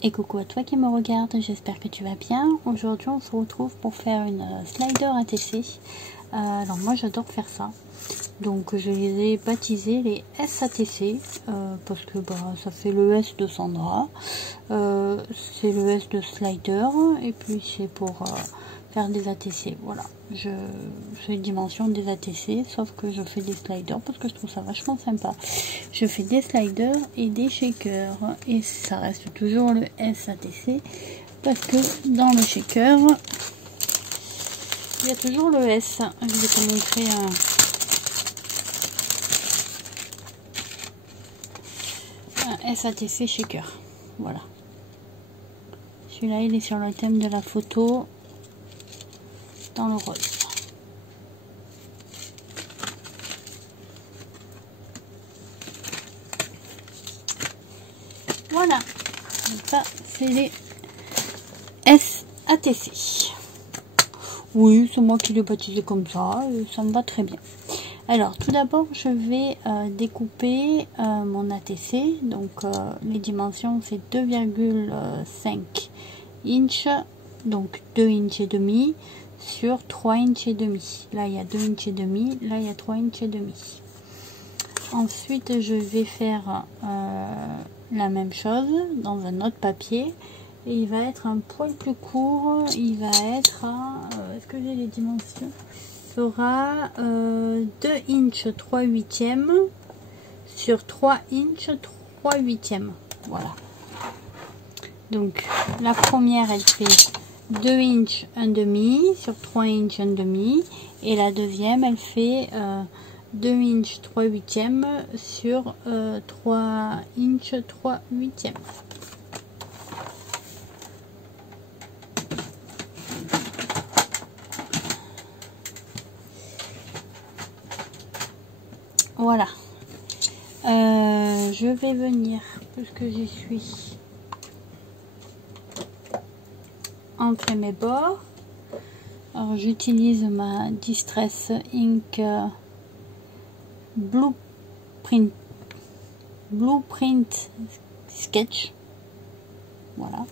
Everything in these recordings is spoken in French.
Et coucou à toi qui me regarde, j'espère que tu vas bien. Aujourd'hui on se retrouve pour faire une slider ATC. Alors moi j'adore faire ça. Donc je les ai baptisés les SATC parce que ça fait le S de Sandra. C'est le S de slider et puis c'est pour faire des ATC. Voilà, je fais les dimensions des ATC, sauf que je fais des sliders parce que je trouve ça vachement sympa. Je fais des sliders et des shakers et ça reste toujours le SATC parce que dans le shaker il y a toujours le S. Je vais te montrer un SATC shaker. Voilà. Celui-là il est sur le thème de la photo dans le rose. Voilà, donc ça c'est les SATC. Oui, c'est moi qui l'ai baptisé comme ça, et ça me va très bien. Alors tout d'abord je vais découper mon ATC. Donc les dimensions c'est 2,5 inches, donc 2 inches et demi sur 3 inches et demi. Là il y a 2 inches et demi, là il y a 3 inches et demi. Ensuite je vais faire la même chose dans un autre papier et il va être un poil plus court. Il va être à est-ce que j'ai les dimensions? Il sera 2 inches 3 huitièmes sur 3 inches 3 huitièmes. Voilà, donc la première elle fait 2 inches 1 demi sur 3 inches 1 demi et la deuxième elle fait 2 inches 3 huitièmes sur 3 inches 3 huitièmes. Voilà. Je vais venir, puisque j'y suis, ancrer mes bords. Alors j'utilise ma Distress Ink Blueprint Sketch. Voilà.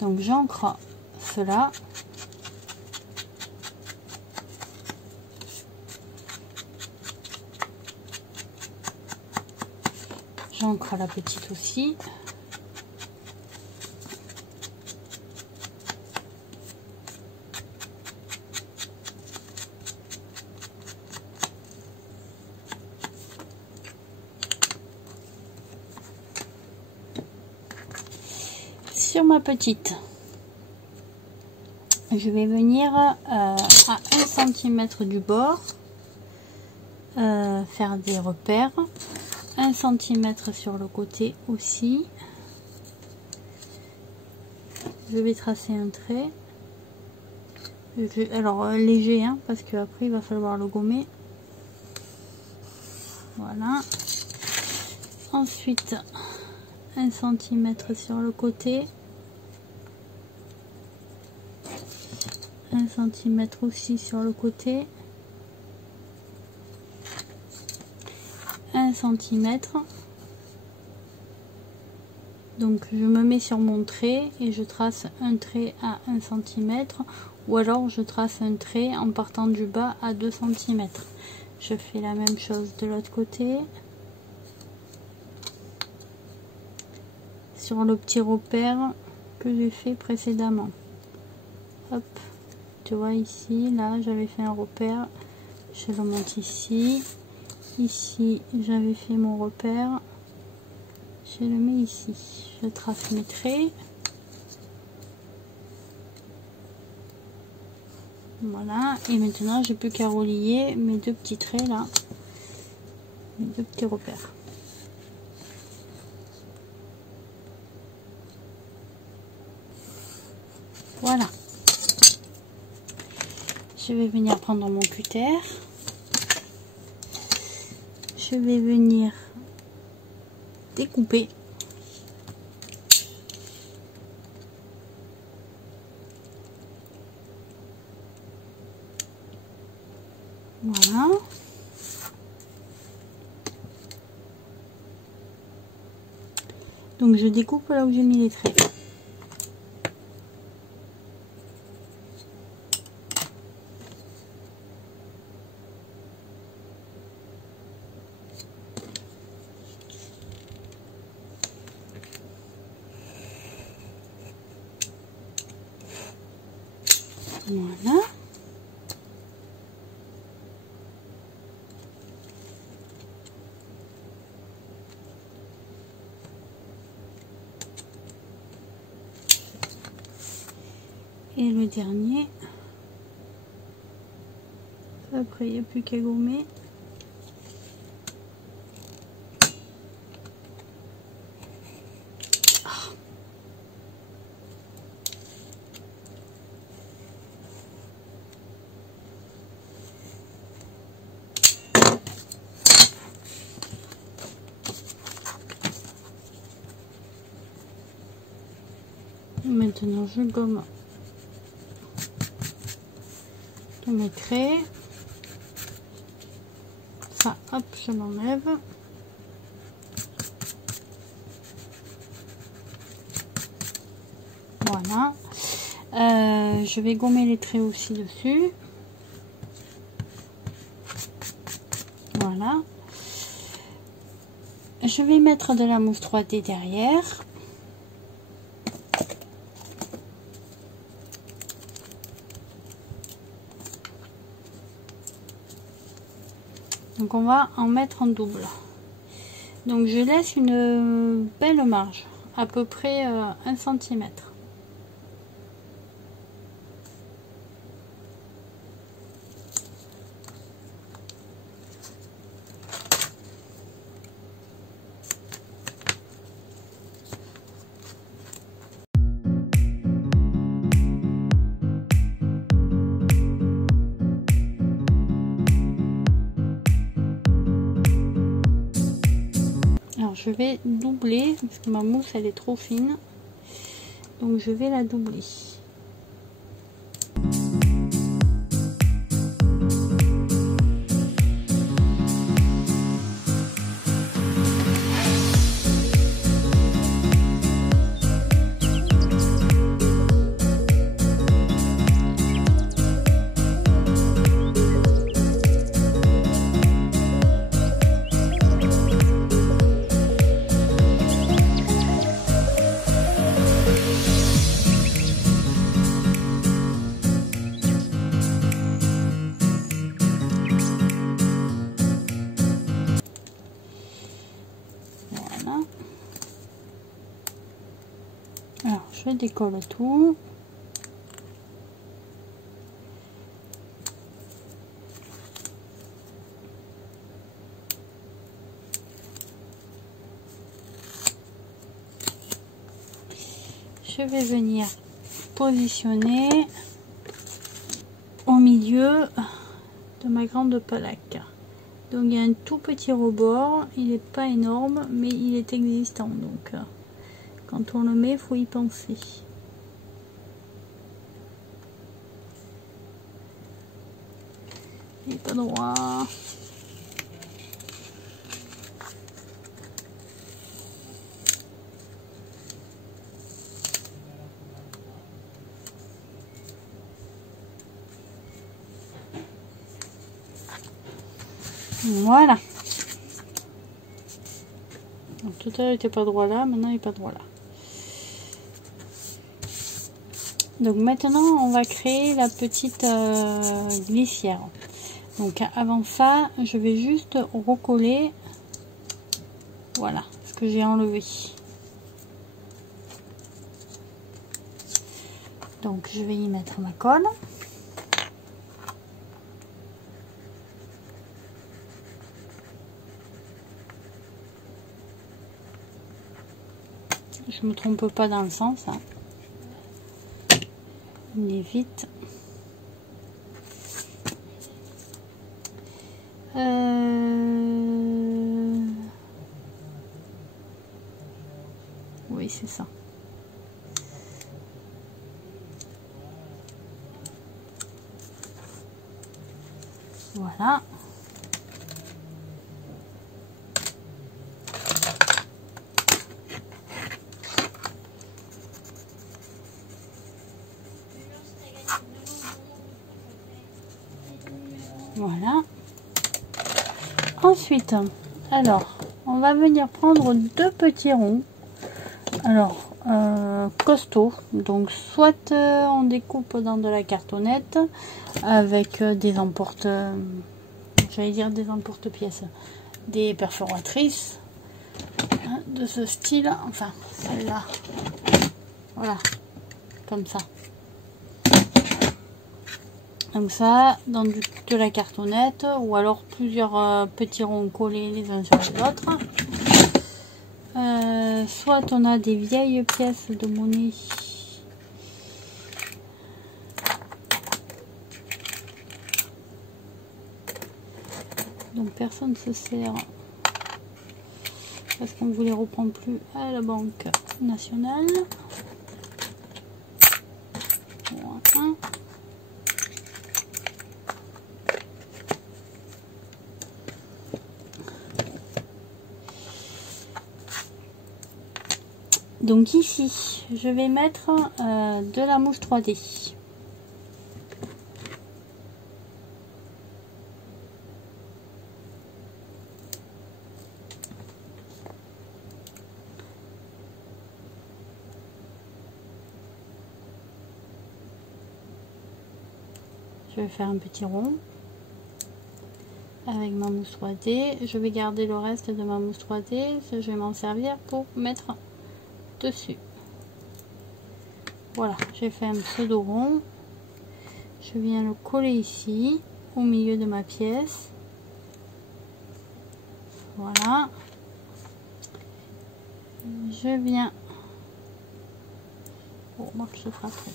Donc j'ancre cela. J'ancre la petite aussi. Sur ma petite, je vais venir à 1 cm du bord faire des repères. 1 cm sur le côté aussi. Je vais tracer un trait. Alors léger, hein, parce que après il va falloir le gommer. Voilà. Ensuite 1 cm sur le côté. 1 cm aussi sur le côté. 1 cm. Donc je me mets sur mon trait et je trace un trait à 1 cm ou alors je trace un trait en partant du bas à 2 cm. Je fais la même chose de l'autre côté. Sur le petit repère que j'ai fait précédemment. Hop, tu vois ici, là j'avais fait un repère, je le monte ici. Ici j'avais fait mon repère, je le mets ici, je trace mes traits. Voilà, et maintenant j'ai plus qu'à relier mes deux petits traits là, mes deux petits repères. Voilà, je vais venir prendre mon cutter. Je vais venir découper. Voilà. Donc je découpe là où j'ai mis les traits. Voilà. Et le dernier. Après, il n'y a plus qu'à gommer. Maintenant, je gomme tous mes traits. Ça, hop, je l'enlève. Voilà. Je vais gommer les traits aussi dessus. Voilà. Je vais mettre de la mousse 3D derrière. Donc on va en mettre en double. Donc je laisse une belle marge, à peu près 1 cm. Alors je vais doubler parce que ma mousse elle est trop fine, donc je vais la doubler. Alors je décolle tout. Je vais venir positionner au milieu de ma grande plaque. Donc il y a un tout petit rebord, il n'est pas énorme mais il est existant, donc quand on le met, il faut y penser. Il n'est pas droit. Voilà. Donc, tout à l'heure il n'était pas droit là, maintenant il n'est pas droit là. Donc maintenant on va créer la petite glissière. Donc avant ça, je vais juste recoller, voilà, ce que j'ai enlevé. Donc je vais y mettre ma colle. Je me trompe pas dans le sens, hein. On évite. Oui, c'est ça. Voilà. Voilà. Ensuite, alors, on va venir prendre deux petits ronds. Alors, costaud. Donc, soit on découpe dans de la cartonnette avec des emporte, j'allais dire des emporte-pièces, des perforatrices hein, de ce style. Enfin, celle-là. Voilà, comme ça. Comme ça, dans de la cartonnette, ou alors plusieurs petits ronds collés les uns sur les autres. Soit on a des vieilles pièces de monnaie. Donc personne ne se sert parce qu'on ne vous les reprend plus à la Banque nationale. Voilà. Donc ici, je vais mettre de la mousse 3D. Je vais faire un petit rond avec ma mousse 3D. Je vais garder le reste de ma mousse 3D. Je vais m'en servir pour mettre dessus. Voilà, j'ai fait un pseudo rond. Je viens le coller ici, au milieu de ma pièce. Voilà. Je viens... Bon, moi je ferai après.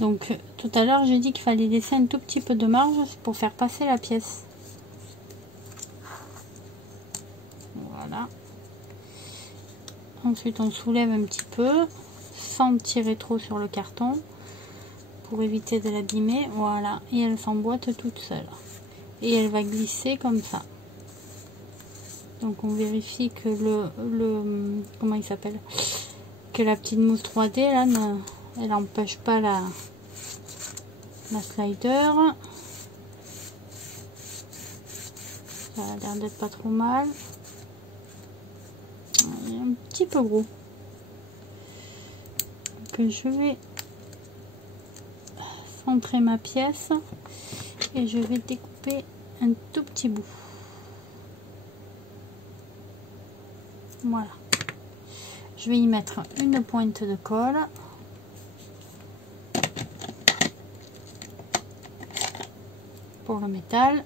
Donc, tout à l'heure, j'ai dit qu'il fallait laisser un tout petit peu de marge pour faire passer la pièce. Voilà. Ensuite, on soulève un petit peu, sans tirer trop sur le carton, pour éviter de l'abîmer. Voilà. Et elle s'emboîte toute seule. Et elle va glisser comme ça. Donc, on vérifie que comment il s'appelle, que la petite mousse 3D, là, elle n'empêche pas la slider. Ça a l'air d'être pas trop mal. Il est un petit peu gros. Donc je vais centrer ma pièce et je vais découper un tout petit bout. Voilà. Je vais y mettre une pointe de colle. Pour le métal.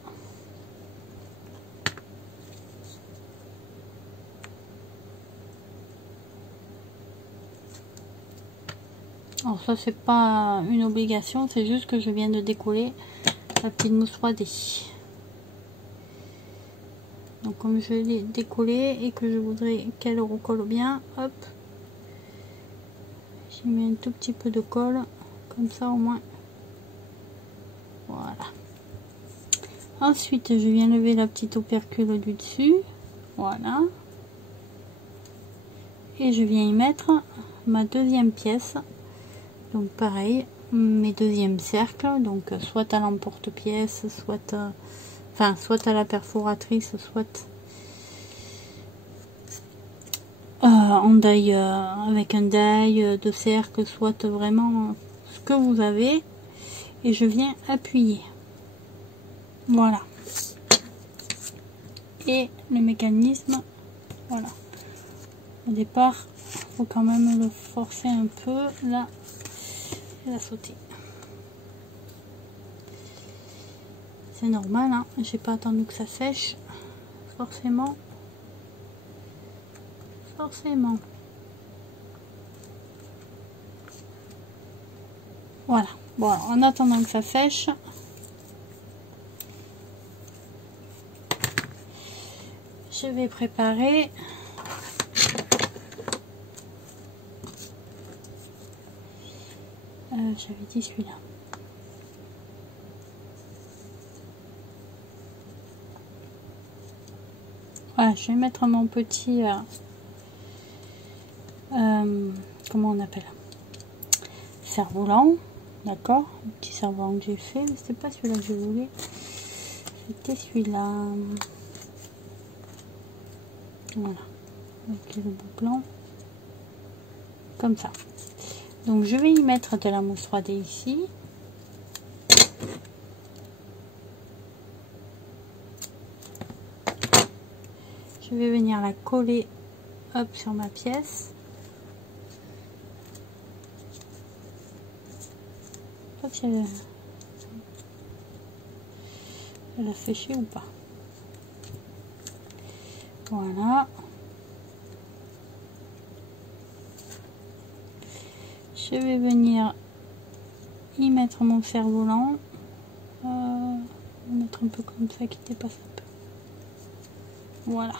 Alors ça c'est pas une obligation, c'est juste que je viens de décoller la petite mousse 3D. Donc comme je l'ai décollée et que je voudrais qu'elle recolle bien, hop, j'ai mis un tout petit peu de colle, comme ça au moins. Voilà. Ensuite je viens lever la petite opercule du dessus, voilà. Et je viens y mettre ma deuxième pièce. Donc pareil, mes deuxièmes cercles, donc soit à l'emporte-pièce, soit à la perforatrice, soit en die, avec un die de cercle, soit vraiment ce que vous avez. Et je viens appuyer. Voilà. Et le mécanisme, voilà. Au départ, il faut quand même le forcer un peu, là. La sauter. C'est normal, hein, j'ai pas attendu que ça sèche. Forcément. Voilà. Bon, alors, en attendant que ça sèche, je vais préparer j'avais dit celui-là. Voilà, je vais mettre mon petit comment on appelle, cerf-volant, d'accord, un petit cerf-volant que j'ai fait, mais c'était pas celui-là que je voulais. C'était celui-là. Voilà. Avec le beau blanc. Comme ça. Donc je vais y mettre de la mousse 3D ici. Je vais venir la coller hop sur ma pièce. Je sais pas si elle a séché ou pas. Voilà. Je vais venir y mettre mon cerf-volant. Mettre un peu comme ça qui dépasse un peu. Voilà.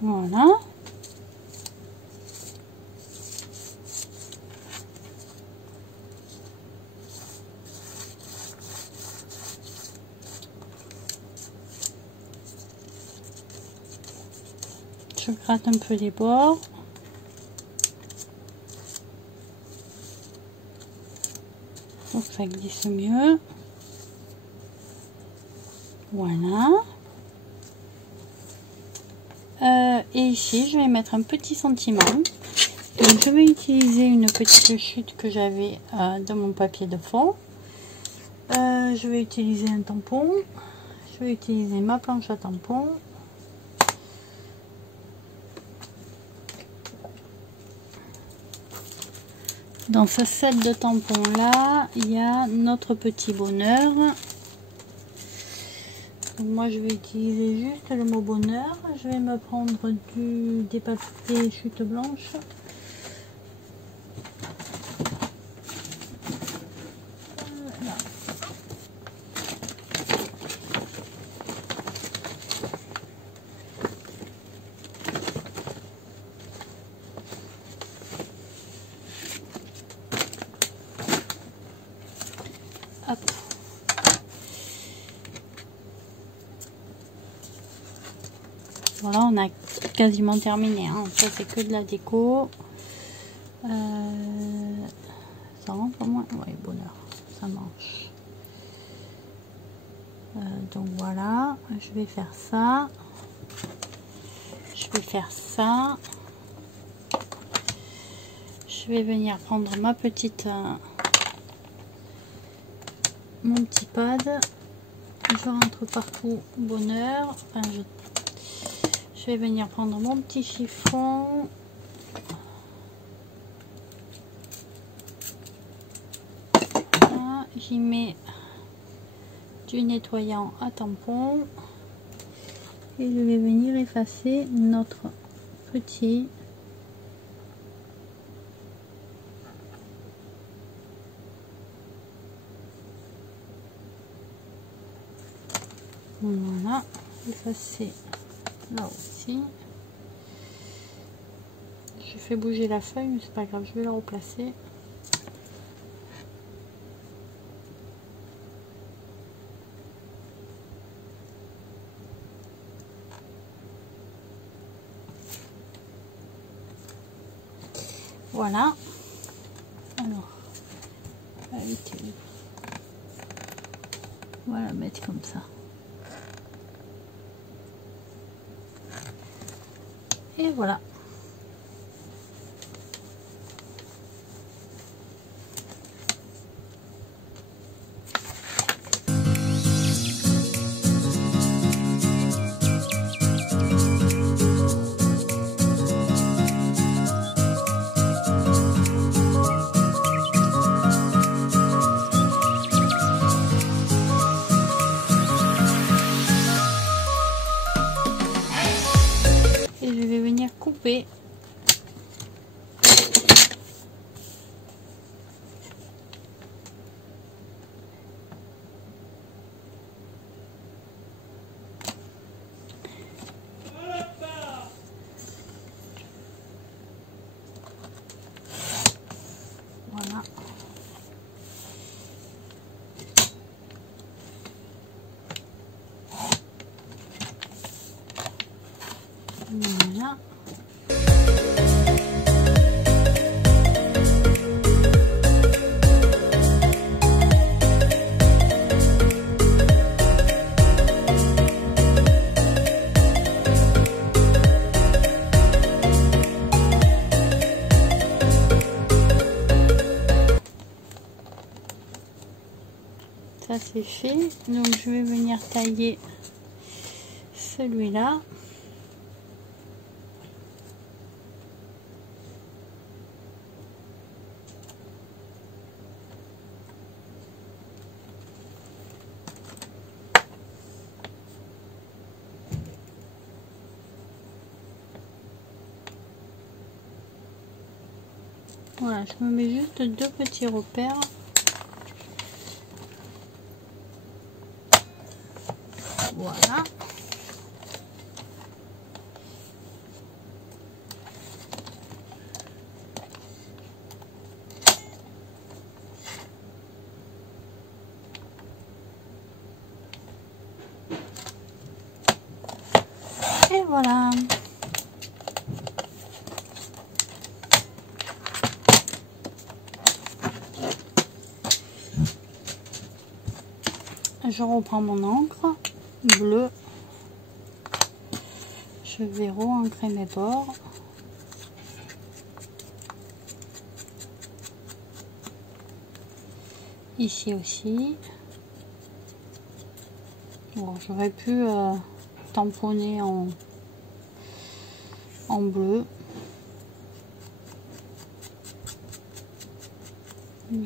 Voilà. Je gratte un peu les bords. Pour que ça glisse mieux. Voilà. Et ici, je vais mettre un petit sentiment. Donc, je vais utiliser une petite chute que j'avais dans mon papier de fond. Je vais utiliser un tampon. Je vais utiliser ma planche à tampons. Dans ce set de tampons là, il y a notre petit bonheur. Donc moi je vais utiliser juste le mot bonheur. Je vais me prendre des papiers chute blanche. Hop. Voilà, on a quasiment terminé. Hein. Ça, c'est que de la déco. Ça rentre au moins. Oui, bonheur. Ça marche. Donc voilà, je vais faire ça. Je vais faire ça. Je vais venir prendre ma petite... mon petit pad. Je rentre partout bonheur. Enfin, je vais venir prendre mon petit chiffon. J'y mets du nettoyant à tampon. Et je vais venir effacer notre petit voilà, effacer là aussi. Je fais bouger la feuille, mais c'est pas grave, je vais la replacer. Voilà. Alors, voilà, mettre comme ça. Et voilà. Et je vais venir couper. Voilà. Voilà. c'est fait. Donc je vais venir tailler celui-là. Voilà, je me mets juste 2 petits repères. Voilà. Et voilà. Je reprends mon encre bleue. Je vais re-ancrer mes bords. Ici aussi. Bon, j'aurais pu tamponner en bleu.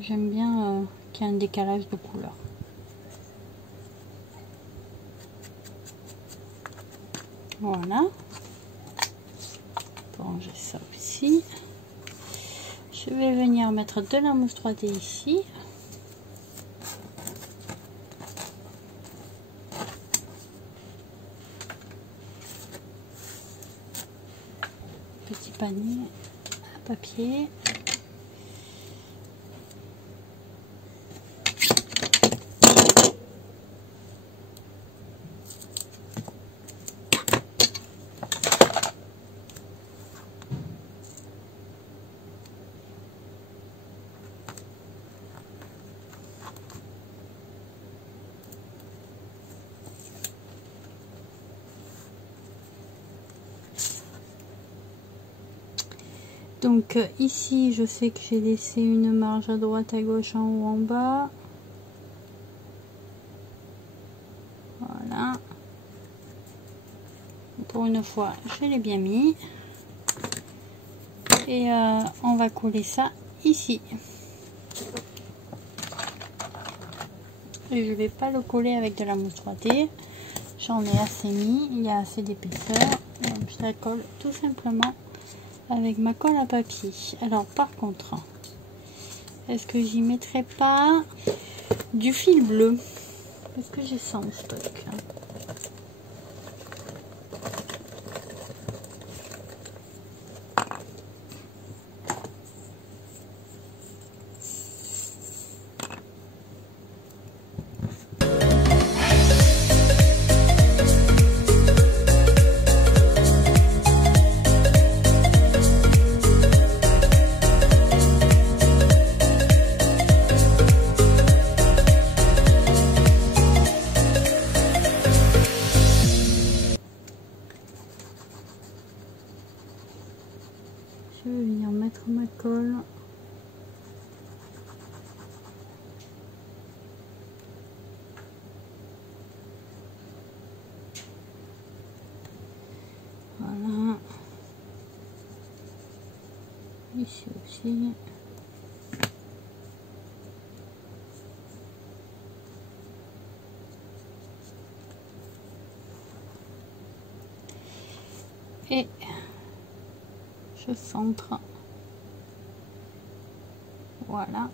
J'aime bien qu'il y ait un décalage de couleurs. Voilà. Bon, j'ai ça ici. Je vais venir mettre de la mousse 3D ici. Petit panier à papier. Donc ici je sais que j'ai laissé une marge à droite, à gauche, en haut, en bas. Voilà. Pour une fois je l'ai bien mis. Et on va coller ça ici. Et je vais pas le coller avec de la mousse 3D. J'en ai assez mis, il y a assez d'épaisseur. Donc je la colle tout simplement avec ma colle à papier. Alors par contre, est-ce que j'y mettrai pas du fil bleu? Est-ce que j'ai ça en stock? Je vais venir mettre ma colle. Voilà. Ici aussi. Et je centre. Voilà.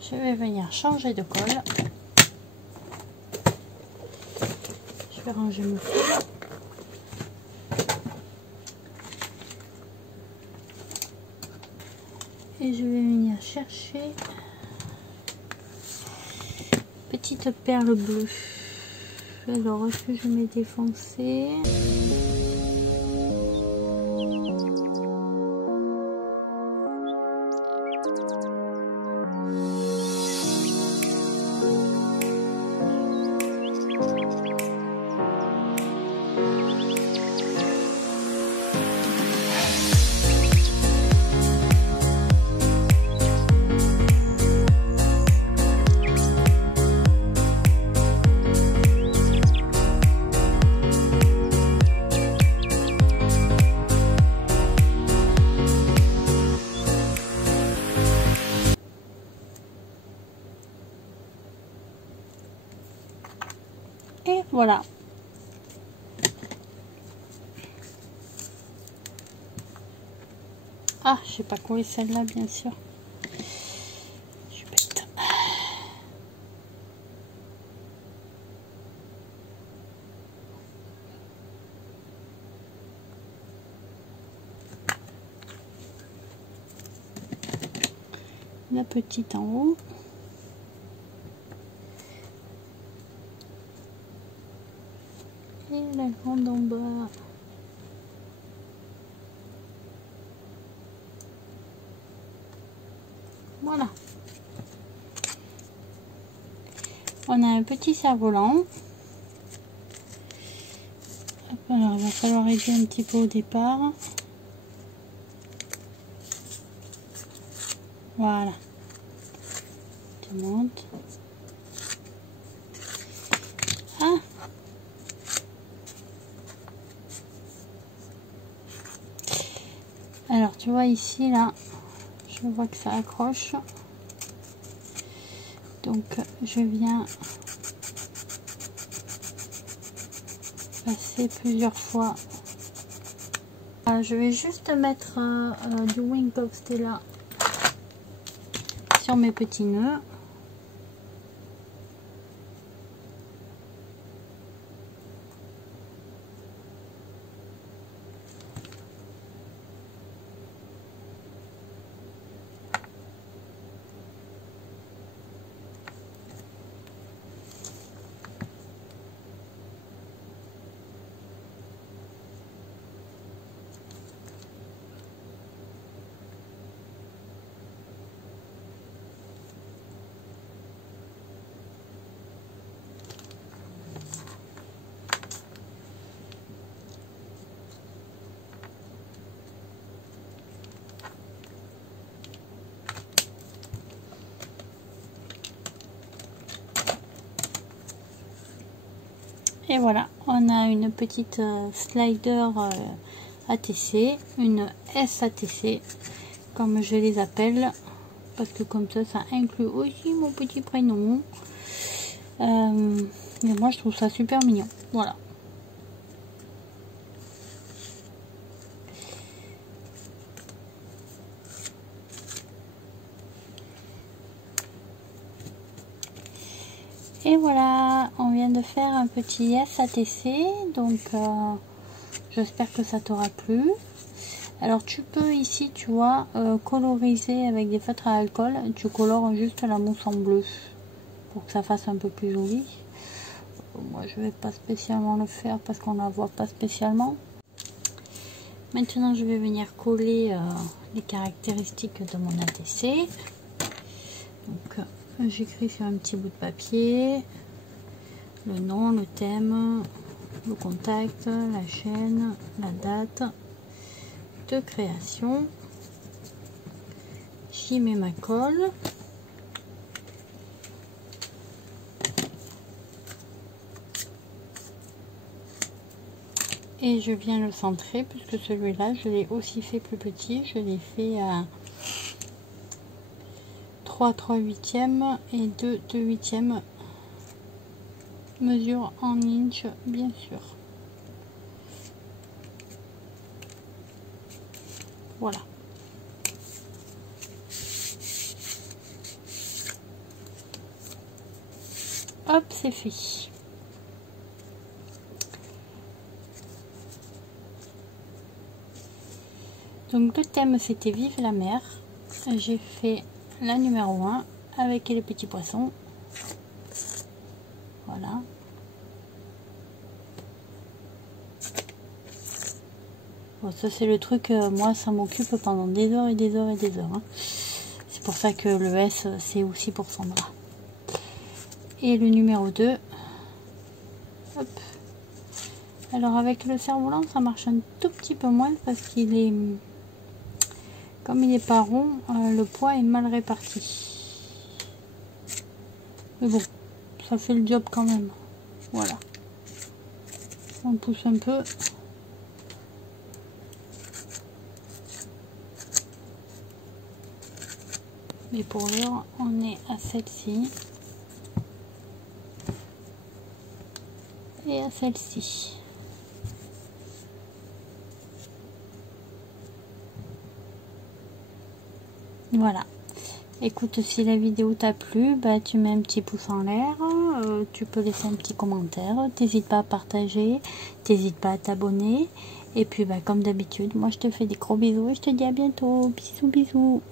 Je vais venir changer de colle. Je vais ranger mon fil. Et je vais venir chercher petite perle bleue. Alors, est-ce que je m'ai défoncé? Voilà. Ah, je sais pas coller celle-là, bien sûr. Je suis bête. La petite en haut. Et la grande en bas. Voilà. On a un petit cerf-volant. Alors, il va falloir aider un petit peu au départ. Voilà. Tu montes. Ah! Alors, tu vois ici, là, je vois que ça accroche. Donc, je viens passer plusieurs fois. Je vais juste mettre du Wing of Stella sur mes petits nœuds. Et voilà, on a une petite slider ATC, une SATC, comme je les appelle, parce que comme ça inclut aussi mon petit prénom. Mais moi, je trouve ça super mignon. Voilà. Et voilà, on vient de faire un petit SATC, donc j'espère que ça t'aura plu. Alors tu peux ici, tu vois, coloriser avec des feutres à alcool. Tu colores juste la mousse en bleu pour que ça fasse un peu plus joli. Moi je vais pas spécialement le faire parce qu'on la voit pas spécialement. Maintenant je vais venir coller les caractéristiques de mon ATC. Donc j'écris sur un petit bout de papier le nom, le thème, le contact, la chaîne, la date de création. J'y mets ma colle. Et je viens le centrer puisque celui-là je l'ai aussi fait plus petit. Je l'ai fait à 3/8 et 2/8 mesure en inch, bien sûr. Voilà. Hop, c'est fait. Donc le thème c'était Vive la mer. J'ai fait la numéro 1 avec les petits poissons. Voilà. Bon, ça c'est le truc, moi ça m'occupe pendant des heures et des heures et des heures. Hein. C'est pour ça que le S c'est aussi pour Sandra. Et le numéro 2. Hop. Alors avec le cerf-volant ça marche un tout petit peu moins parce qu'il est... Comme il n'est pas rond, le poids est mal réparti. Mais bon, ça fait le job quand même. Voilà. On pousse un peu. Mais pour l'heure, on est à celle-ci. et à celle-ci. Voilà. Écoute, si la vidéo t'a plu, bah, tu mets un petit pouce en l'air, tu peux laisser un petit commentaire, t'hésites pas à partager, t'hésites pas à t'abonner. Et puis, bah, comme d'habitude, moi je te fais des gros bisous et je te dis à bientôt. Bisous, bisous.